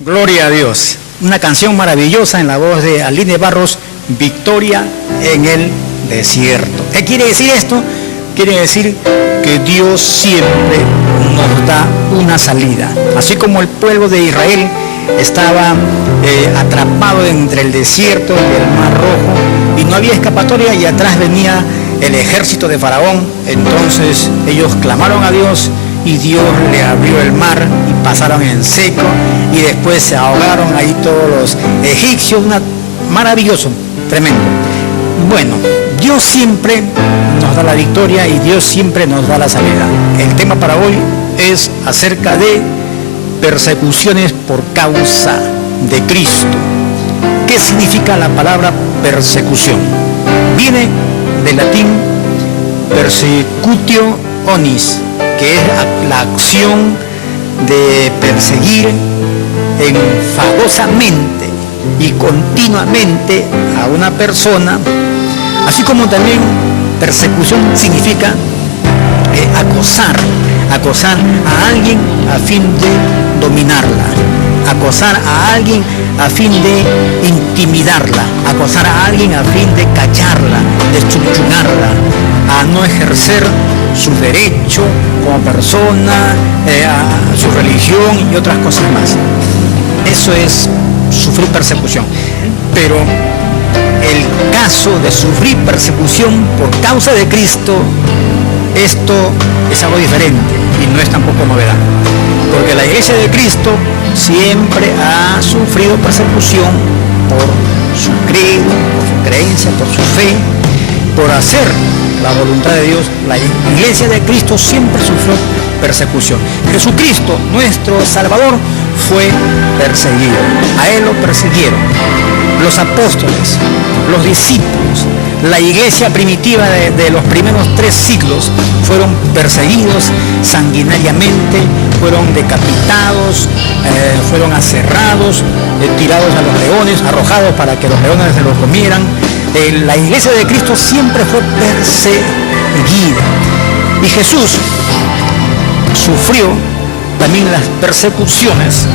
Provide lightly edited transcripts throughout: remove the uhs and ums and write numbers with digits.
Gloria a Dios. Una canción maravillosa en la voz de Aline Barros, Victoria en el desierto. ¿Qué quiere decir esto? Quiere decir que Dios siempre nos da una salida. Así como el pueblo de Israel estaba atrapado entre el desierto y el Mar Rojo y no había escapatoria, y atrás venía el ejército de Faraón. Entonces ellos clamaron a Dios y Dios le abrió el mar y pasaron en seco, y después se ahogaron ahí todos los egipcios. Maravilloso, tremendo. Bueno, Dios siempre nos da la victoria y Dios siempre nos da la salida. El tema para hoy es acerca de persecuciones por causa de Cristo. ¿Qué significa la palabra persecución? Viene del latín persecutio onis, que es la acción de perseguir enfadosamente y continuamente a una persona, así como también persecución significa acosar a alguien a fin de dominarla, acosar a alguien a fin de intimidarla, acosar a alguien a fin de callarla, de chuchunarla, a no ejercer su derecho como persona, a su religión y otras cosas más. Eso es sufrir persecución. Pero el caso de sufrir persecución por causa de Cristo, esto es algo diferente y no es tampoco novedad. Porque la Iglesia de Cristo siempre ha sufrido persecución por su credo, por su creencia, por su fe, por hacer la voluntad de Dios. La Iglesia de Cristo siempre sufrió persecución. Jesucristo, nuestro Salvador, fue perseguido. A Él lo persiguieron los apóstoles, los discípulos, la iglesia primitiva de los primeros 3 siglos fueron perseguidos sanguinariamente, fueron decapitados, fueron aserrados, tirados a los leones, arrojados para que los leones se los comieran. La iglesia de Cristo siempre fue perseguida. Y Jesús sufrió también las persecuciones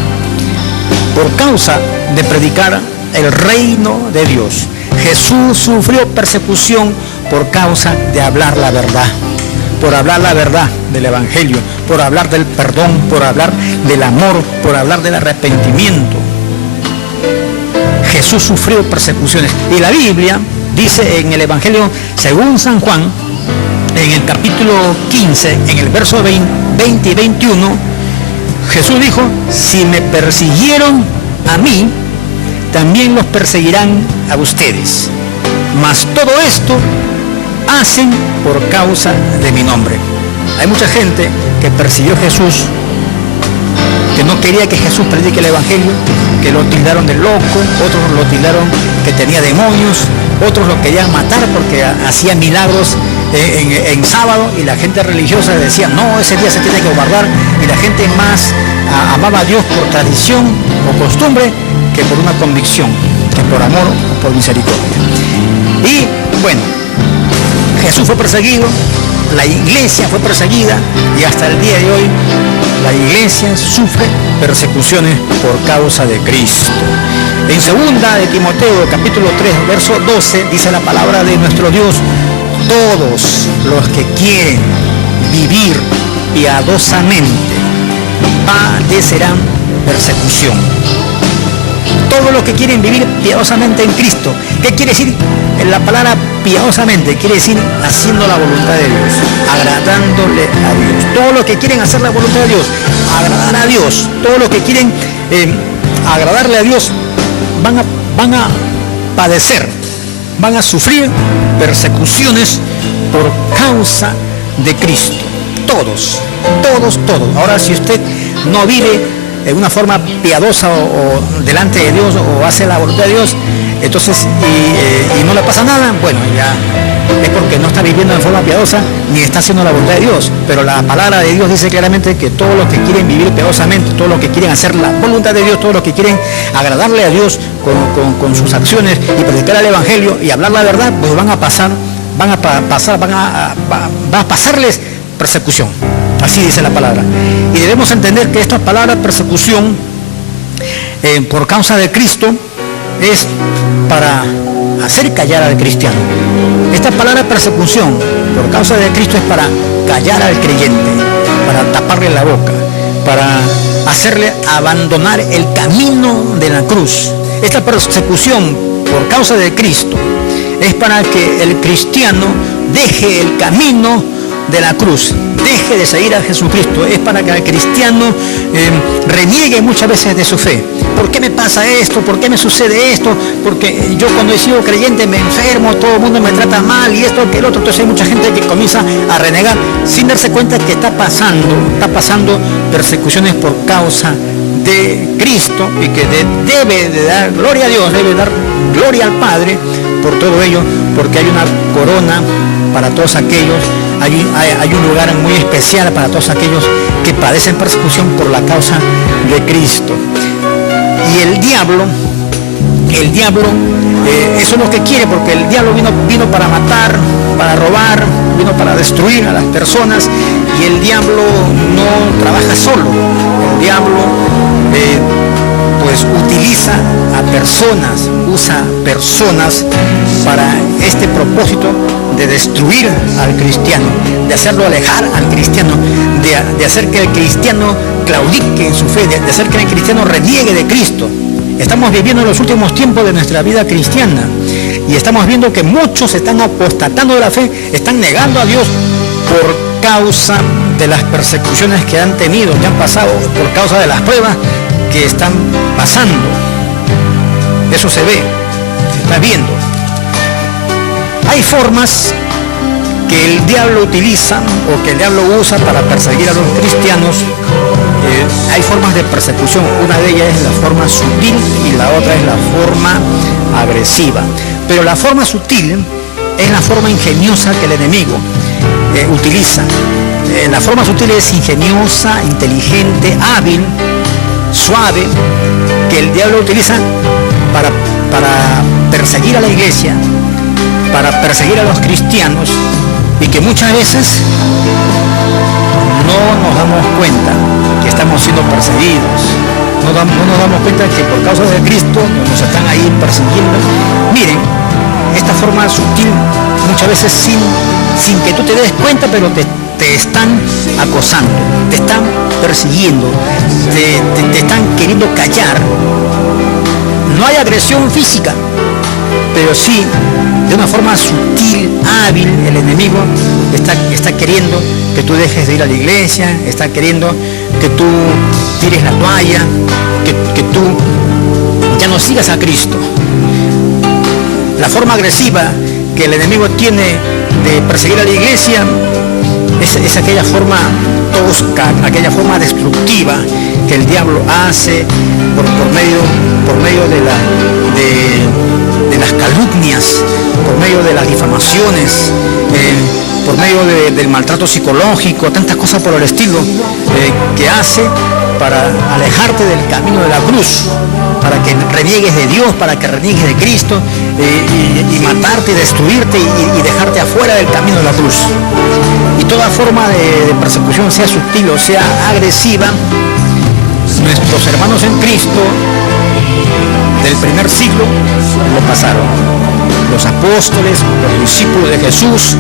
por causa de predicar el reino de Dios. Jesús sufrió persecución por causa de hablar la verdad, por hablar la verdad del Evangelio, por hablar del perdón, por hablar del amor, por hablar del arrepentimiento. Jesús sufrió persecuciones. Y la Biblia dice en el Evangelio según San Juan, en el capítulo 15, en el verso 20 y 21, Jesús dijo: si me persiguieron a mí, también los perseguirán a ustedes. Mas todo esto hacen por causa de mi nombre. Hay mucha gente que persiguió a Jesús, que no quería que Jesús predique el Evangelio, que lo tildaron de loco, otros lo tildaron que tenía demonios, otros lo querían matar porque hacía milagros en sábado, y la gente religiosa decía: no, ese día se tiene que guardar, y la gente más amaba a Dios por tradición o costumbre que por una convicción, que por amor o por misericordia. Y bueno, Jesús fue perseguido, la iglesia fue perseguida, y hasta el día de hoy la iglesia sufre persecuciones por causa de Cristo. En 2 de Timoteo, capítulo 3, verso 12, dice la palabra de nuestro Dios: todos los que quieren vivir piadosamente padecerán persecución. Todos los que quieren vivir piadosamente en Cristo. ¿Qué quiere decir la palabra piadosamente? Quiere decir haciendo la voluntad de Dios, agradándole a Dios. Todos los que quieren hacer la voluntad de Dios, agradar a Dios, todos los que quieren agradarle a Dios, van a padecer, van a sufrir persecuciones por causa de Cristo. Todos. Ahora, si usted no vive de una forma piadosa o delante de Dios, o hace la voluntad de Dios, entonces y no le pasa nada, bueno, ya es porque no está viviendo de forma piadosa ni está haciendo la voluntad de Dios. Pero la palabra de Dios dice claramente que todos los que quieren vivir piadosamente, todos los que quieren hacer la voluntad de Dios, todos los que quieren agradarle a Dios con sus acciones y predicar el Evangelio y hablar la verdad, pues va a pasarles persecución. Así dice la palabra. Y debemos entender que esta palabra persecución por causa de Cristo es para hacer callar al cristiano. Esta palabra persecución por causa de Cristo es para callar al creyente, para taparle la boca, para hacerle abandonar el camino de la cruz. Esta persecución por causa de Cristo es para que el cristiano deje el camino de la cruz, deje de seguir a Jesucristo. Es para que el cristiano reniegue muchas veces de su fe. ¿Por qué me pasa esto? ¿Por qué me sucede esto? Porque yo cuando he sido creyente me enfermo, todo el mundo me trata mal y esto, que el otro. Entonces hay mucha gente que comienza a renegar sin darse cuenta que está pasando persecuciones por causa de Cristo, y que debe de dar gloria a Dios, debe dar gloria al Padre por todo ello, porque hay una corona para todos aquellos, hay un lugar muy especial para todos aquellos que padecen persecución por la causa de Cristo. Y el diablo, eso es lo que quiere, porque el diablo vino para matar, para robar, vino para destruir a las personas, y el diablo no trabaja solo. El diablo pues utiliza a personas, usa personas para este propósito de destruir al cristiano, de hacerlo alejar al cristiano, de hacer que el cristiano claudique en su fe, de hacer que el cristiano reniegue de Cristo. Estamos viviendo en los últimos tiempos de nuestra vida cristiana y estamos viendo que muchos están apostatando de la fe, están negando a Dios por causa de las persecuciones que han tenido, que han pasado, por causa de las pruebas que están pasando. Eso se ve, se está viendo. Hay formas que el diablo utiliza o que el diablo usa para perseguir a los cristianos. Hay formas de persecución. Una de ellas es la forma sutil y la otra es la forma agresiva. Pero la forma sutil es la forma ingeniosa que el enemigo utiliza. La forma sutil es ingeniosa, inteligente, hábil, suave, que el diablo utiliza para perseguir a la iglesia, para perseguir a los cristianos, y que muchas veces no nos damos cuenta que estamos siendo perseguidos. No nos damos cuenta que por causa de Cristo nos están ahí persiguiendo. Miren, esta forma sutil, muchas veces sin que tú te des cuenta, pero te están acosando, te están persiguiendo, te están queriendo callar. No hay agresión física, pero sí, de una forma sutil, hábil, el enemigo está queriendo que tú dejes de ir a la iglesia, está queriendo que tú tires la toalla, que tú ya no sigas a Cristo. La forma agresiva que el enemigo tiene de perseguir a la iglesia es aquella forma tosca, aquella forma destructiva que el diablo hace por medio de las calumnias, por medio de las difamaciones, por medio del maltrato psicológico, tantas cosas por el estilo que hace para alejarte del camino de la cruz, para que reniegues de Dios, para que reniegues de Cristo, y matarte, destruirte y dejarte afuera del camino de la cruz. Y toda forma de persecución, sea sutil o sea agresiva, nuestros hermanos en Cristo del primer siglo lo pasaron. Los apóstoles, los discípulos de Jesús,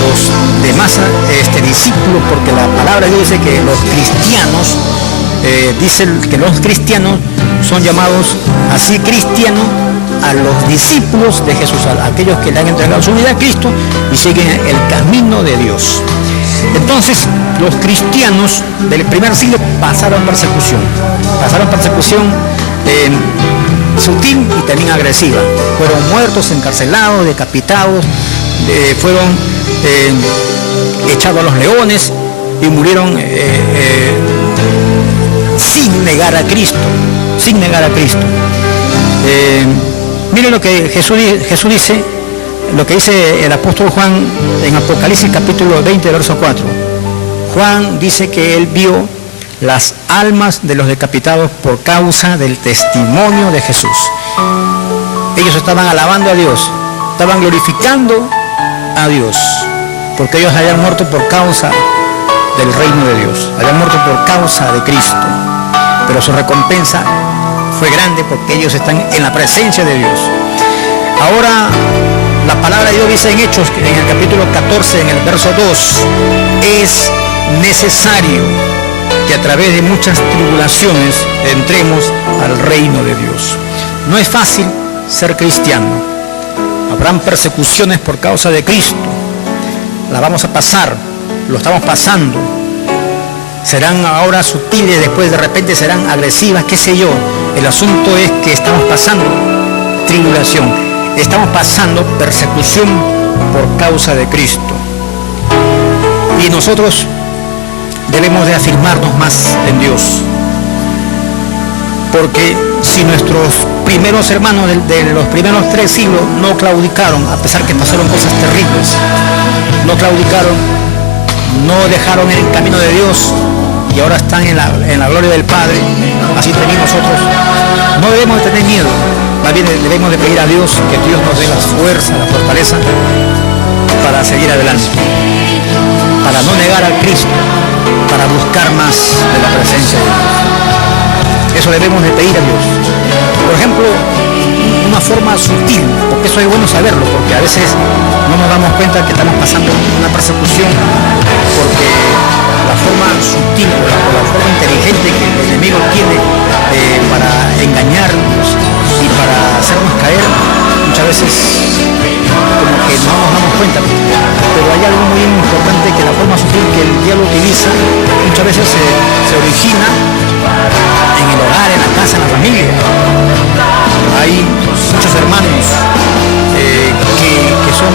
los demás discípulos, porque la palabra de Dios dice que los cristianos, dice que los cristianos son llamados así cristianos a los discípulos de Jesús, a aquellos que le han entregado su vida a Cristo y siguen el camino de Dios. Entonces, los cristianos del primer siglo pasaron persecución sutil y también agresiva. Fueron muertos, encarcelados, decapitados, fueron echados a los leones y murieron sin negar a Cristo. Miren lo que Jesús dice, lo que dice el apóstol Juan en Apocalipsis capítulo 20, verso 4. Juan dice que él vio las almas de los decapitados por causa del testimonio de Jesús. Ellos estaban alabando a Dios, estaban glorificando a Dios, porque ellos habían muerto por causa del reino de Dios, habían muerto por causa de Cristo, pero su recompensa fue grande porque ellos están en la presencia de Dios. Ahora, la palabra de Dios dice en Hechos, en el capítulo 14, en el verso 2, es necesario que a través de muchas tribulaciones entremos al reino de Dios. No es fácil ser cristiano. Habrán persecuciones por causa de Cristo. La vamos a pasar, lo estamos pasando. Serán ahora sutiles, después de repente serán agresivas, qué sé yo. El asunto es que estamos pasando tribulación, estamos pasando persecución por causa de Cristo. Y nosotros debemos de afirmarnos más en Dios. Porque si nuestros primeros hermanos de los primeros 3 siglos no claudicaron, a pesar que pasaron cosas terribles, no claudicaron, no dejaron el camino de Dios y ahora están en la gloria del Padre, así también nosotros no debemos de tener miedo, más bien debemos de pedir a Dios que Dios nos dé la fuerza, la fortaleza para seguir adelante, para no negar a Cristo, para buscar más de la presencia de Dios. Eso debemos de pedir a Dios. Por ejemplo, una forma sutil, porque eso es bueno saberlo, porque a veces no nos damos cuenta que estamos pasando una persecución, porque la forma sutil o la forma inteligente que el enemigo tiene para engañarnos y para hacernos caer, muchas veces como que no nos damos cuenta. Pero hay algo muy importante, que la forma sutil que el diablo utiliza muchas veces se origina en el hogar, en la casa, en la familia. Hay muchos hermanos que son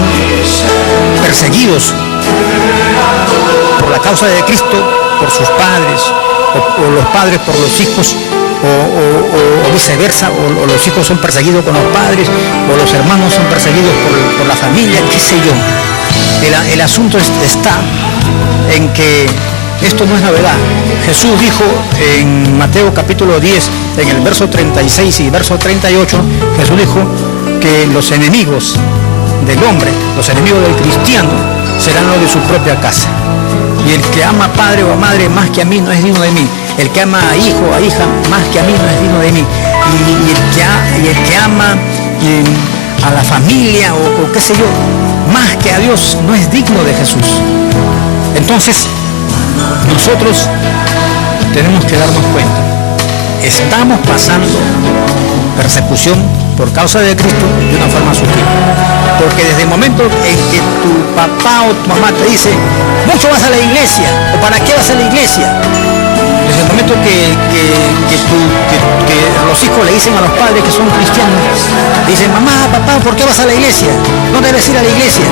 perseguidos por la causa de Cristo, por sus padres, o los padres por los hijos, o viceversa, o los hijos son perseguidos con los padres, o los hermanos son perseguidos por la familia, qué sé yo. El asunto está en que esto no es novedad. Jesús dijo en Mateo capítulo 10, en el verso 36 y verso 38, Jesús dijo que los enemigos del hombre, los enemigos del cristiano, serán los de su propia casa. Y el que ama a padre o a madre más que a mí no es digno de mí. El que ama a hijo o a hija más que a mí no es digno de mí. Y el que ama a la familia o qué sé yo, más que a Dios, no es digno de Jesús. Entonces, nosotros tenemos que darnos cuenta. Estamos pasando persecución por causa de Cristo de una forma sutil. Porque desde el momento en que tu papá o tu mamá te dice, mucho vas a la iglesia, o para qué vas a la iglesia, desde el momento que los hijos le dicen a los padres que son cristianos, dicen, mamá, papá, ¿por qué vas a la iglesia? No debes ir a la iglesia.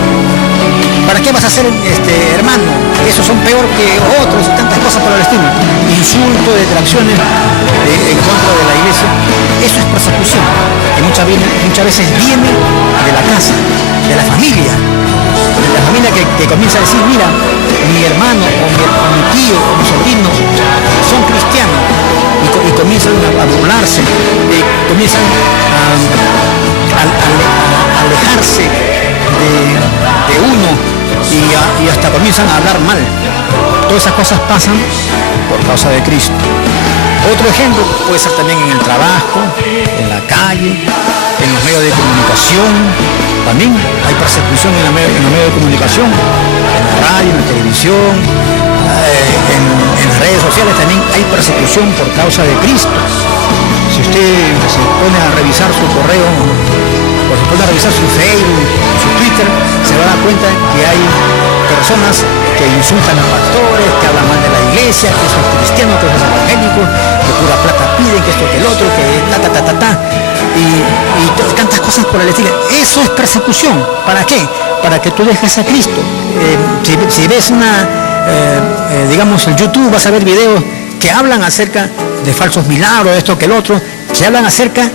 ¿Para qué vas a ser hermano? Esos son peor que otros y tantas cosas por el estilo. Insultos, detracciones en contra de la iglesia. Eso es persecución. Y muchas veces viene de la casa, de la familia. De la familia que comienza a decir, mira, mi hermano o mi tío o mi sobrino son cristianos. Y comienzan a burlarse, comienzan a alejarse de uno. Y hasta comienzan a hablar mal. Todas esas cosas pasan por causa de Cristo. Otro ejemplo puede ser también en el trabajo, en la calle, en los medios de comunicación. También hay persecución en los medios de comunicación, en la radio, en la televisión, en las redes sociales también hay persecución por causa de Cristo. Si usted se pone a revisar su correo, o se pone a revisar su Facebook, su Twitter, se va a dar cuenta que hay personas que insultan a pastores, que hablan mal de la iglesia, que son cristianos, que son evangélicos, que pura plata piden, que esto, que el otro, que y tantas cosas por el estilo. Eso es persecución. ¿Para qué? Para que tú dejes a Cristo. Si ves digamos, en YouTube vas a ver videos que hablan acerca de falsos milagros, esto que el otro, que hablan acerca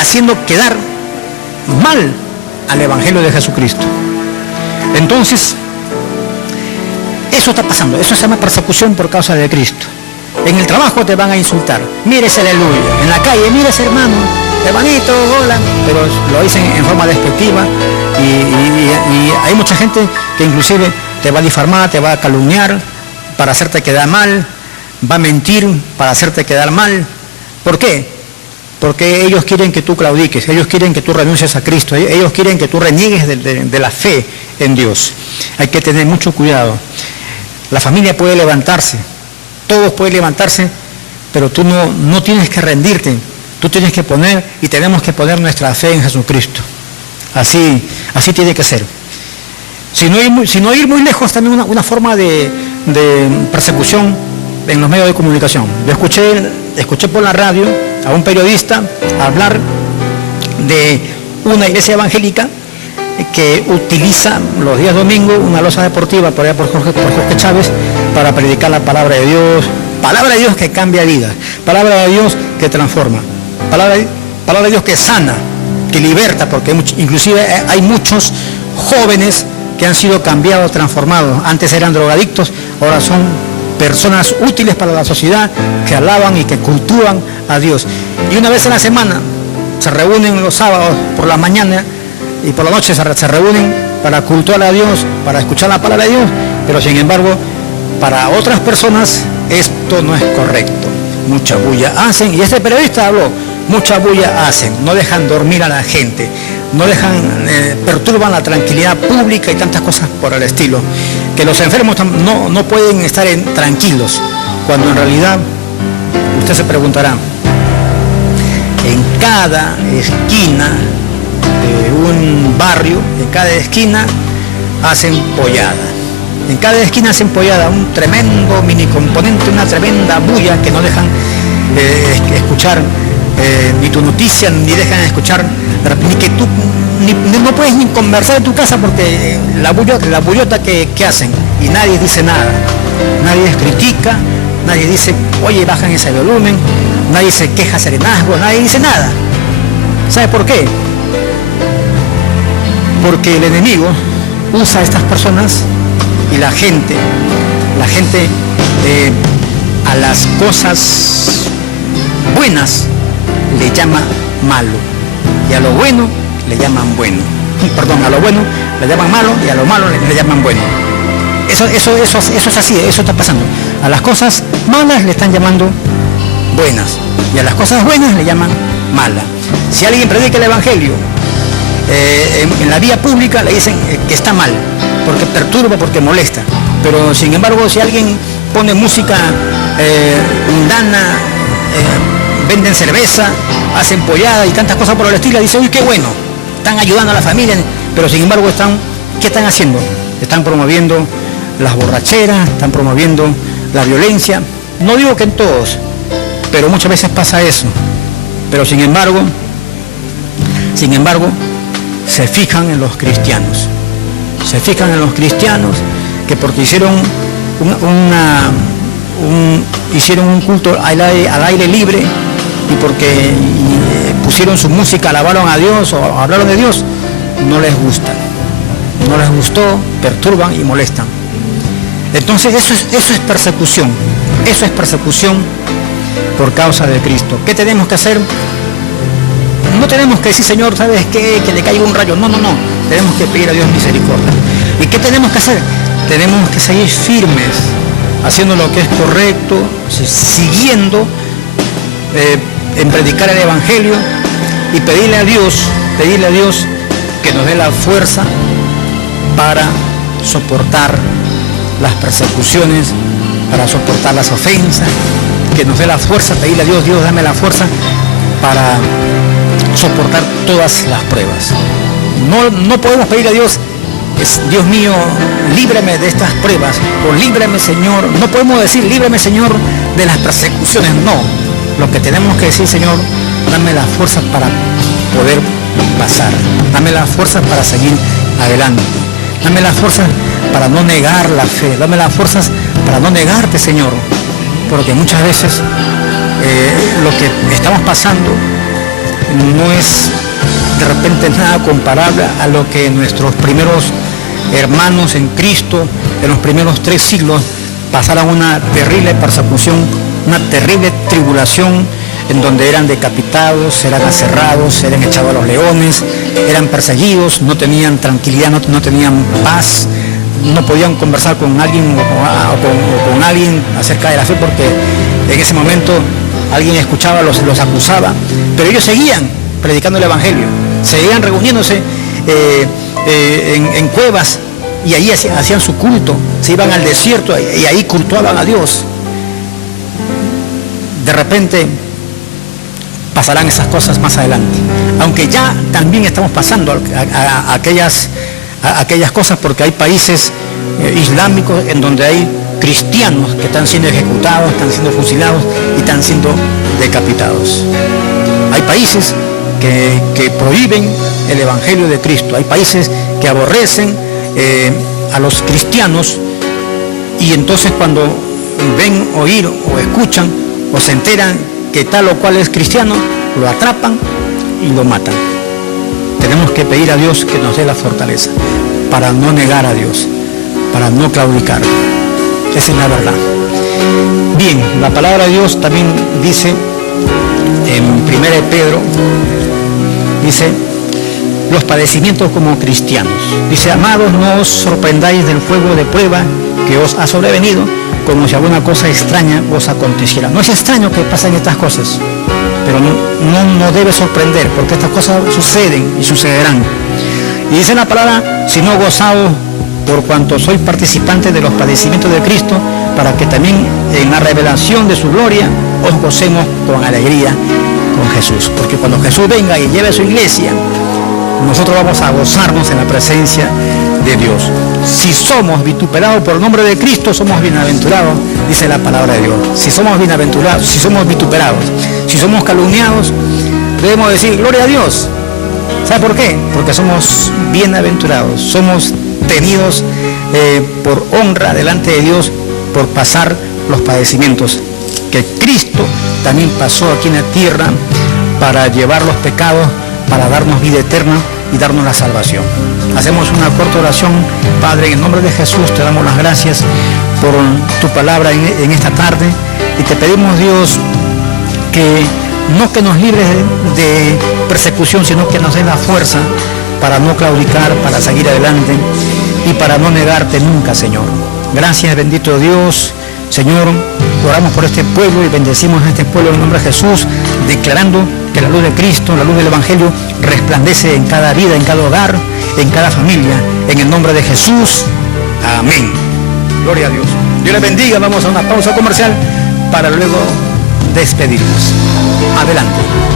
haciendo quedar mal al Evangelio de Jesucristo. Entonces, eso está pasando, eso se llama persecución por causa de Cristo. En el trabajo te van a insultar, mires aleluya. En la calle, mires hermano, hermanito, hola, pero lo dicen en forma despectiva y hay mucha gente que inclusive te va a difamar, te va a calumniar para hacerte quedar mal, va a mentir para hacerte quedar mal, ¿Por qué? Porque ellos quieren que tú claudiques, ellos quieren que tú renuncies a Cristo, ellos quieren que tú reniegues de la fe en Dios. Hay que tener mucho cuidado. La familia puede levantarse, todos pueden levantarse, pero tú no tienes que rendirte, tú tienes que poner y tenemos que poner nuestra fe en Jesucristo. Así tiene que ser. Si no ir muy lejos, también una forma de persecución en los medios de comunicación. Yo escuché por la radio a un periodista hablar de una iglesia evangélica que utiliza los días domingos una loza deportiva por allá por Jorge Chávez para predicar la palabra de Dios que cambia vidas, palabra de Dios que transforma, palabra de Dios que sana, que liberta, porque inclusive hay muchos jóvenes que han sido cambiados, transformados. Antes eran drogadictos, ahora son personas útiles para la sociedad, que alaban y que cultúan a Dios. Y una vez a la semana se reúnen los sábados por la mañana y por la noche se reúnen para cultuar a Dios, para escuchar la palabra de Dios, pero sin embargo, para otras personas esto no es correcto. Mucha bulla hacen, y este periodista habló, mucha bulla hacen, no dejan dormir a la gente, no perturban la tranquilidad pública y tantas cosas por el estilo, que los enfermos no pueden estar tranquilos, cuando en realidad usted se preguntará, en cada esquina de un barrio, en cada esquina hacen pollada, en cada esquina hacen pollada, un tremendo mini componente, una tremenda bulla que no dejan escuchar ni tu noticia, ni dejan escuchar, ni que tú no puedes ni conversar en tu casa porque la bullota que hacen, y nadie dice nada, nadie les critica, nadie dice, oye, bajan ese volumen, nadie se queja serenazgo, nadie dice nada. ¿Sabe por qué? Porque el enemigo usa a estas personas y la gente a las cosas buenas le llama malo, y a lo bueno le llaman bueno. Perdón, a lo bueno le llaman malo y a lo malo le llaman bueno. Eso es así, eso está pasando. A las cosas malas le están llamando buenas y a las cosas buenas le llaman malas. Si alguien predica el evangelio en la vía pública, le dicen que está mal, porque perturba, porque molesta. Pero sin embargo, si alguien pone música mundana, venden cerveza, hacen pollada y tantas cosas por el estilo, dice, uy, qué bueno, están ayudando a la familia, pero sin embargo ¿qué están haciendo? Están promoviendo las borracheras, están promoviendo la violencia. No digo que en todos, pero muchas veces pasa eso. Pero sin embargo, se fijan en los cristianos. Se fijan en los cristianos que porque hicieron un culto al aire libre, y porque pusieron su música, alabaron a Dios o hablaron de Dios, no les gustó, perturban y molestan. Entonces eso es persecución, por causa de Cristo. ¿Qué tenemos que hacer? No tenemos que decir, Señor, ¿sabes qué? Que le caiga un rayo. No, tenemos que pedir a Dios misericordia. ¿Y qué tenemos que hacer? Tenemos que seguir firmes, haciendo lo que es correcto, siguiendo en predicar el evangelio, y pedirle a Dios que nos dé la fuerza para soportar las persecuciones, para soportar las ofensas, que nos dé la fuerza, pedirle a Dios, dame la fuerza para soportar todas las pruebas. No podemos pedirle a Dios, Dios mío, líbrame de estas pruebas, o líbrame, Señor. No podemos decir, líbrame, Señor, de las persecuciones. No, lo que tenemos que decir, Señor, dame la fuerza para poder pasar, dame la fuerza para seguir adelante, dame las fuerzas para no negar la fe, dame las fuerzas para no negarte, Señor, porque muchas veces lo que estamos pasando no es de repente nada comparable a lo que nuestros primeros hermanos en Cristo en los primeros 3 siglos pasaron, una terrible persecución, una terrible tribulación, en donde eran decapitados, eran aserrados, eran echados a los leones, eran perseguidos, no tenían tranquilidad, no tenían paz, no podían conversar con alguien o con alguien acerca de la fe, porque en ese momento alguien escuchaba, los acusaba, pero ellos seguían predicando el Evangelio, seguían reuniéndose en cuevas, y ahí hacían su culto, se iban al desierto y ahí cultuaban a Dios. De repente pasarán esas cosas más adelante, aunque ya también estamos pasando a aquellas cosas, porque hay países islámicos en donde hay cristianos que están siendo ejecutados, están siendo fusilados y están siendo decapitados. Hay países que prohíben el Evangelio de Cristo, hay países que aborrecen a los cristianos, y entonces cuando ven, oír o escuchan o se enteran que tal o cual es cristiano, lo atrapan y lo matan. Tenemos que pedir a Dios que nos dé la fortaleza para no negar a Dios, para no claudicar. Esa es la verdad. Bien, la palabra de Dios también dice en 1 Pedro, dice, los padecimientos como cristianos. Dice, amados, no os sorprendáis del fuego de prueba que os ha sobrevenido, como si alguna cosa extraña os aconteciera. No es extraño que pasen estas cosas, pero no debe sorprender, porque estas cosas suceden y sucederán. Y dice la palabra, sino gozaos por cuanto sois participantes de los padecimientos de Cristo, para que también en la revelación de su gloria os gocemos con alegría con Jesús. Porque cuando Jesús venga y lleve a su iglesia, nosotros vamos a gozarnos en la presencia de Dios. Si somos vituperados por el nombre de Cristo, somos bienaventurados, dice la palabra de Dios. Si somos bienaventurados, si somos vituperados, si somos calumniados, debemos decir gloria a Dios. ¿Sabe por qué? Porque somos bienaventurados, somos tenidos por honra delante de Dios por pasar los padecimientos que Cristo también pasó aquí en la tierra para llevar los pecados, para darnos vida eterna y darnos la salvación. Hacemos una corta oración. Padre, en el nombre de Jesús te damos las gracias por tu palabra en esta tarde, y te pedimos, Dios, que no que nos libres de persecución, sino que nos dé la fuerza para no claudicar, para seguir adelante y para no negarte nunca, Señor. Gracias, bendito Dios. Señor, oramos por este pueblo y bendecimos a este pueblo en el nombre de Jesús, declarando que la luz de Cristo, la luz del Evangelio, resplandece en cada vida, en cada hogar, en cada familia, en el nombre de Jesús. Amén. Gloria a Dios. Dios les bendiga. Vamos a una pausa comercial para luego despedirnos. Adelante.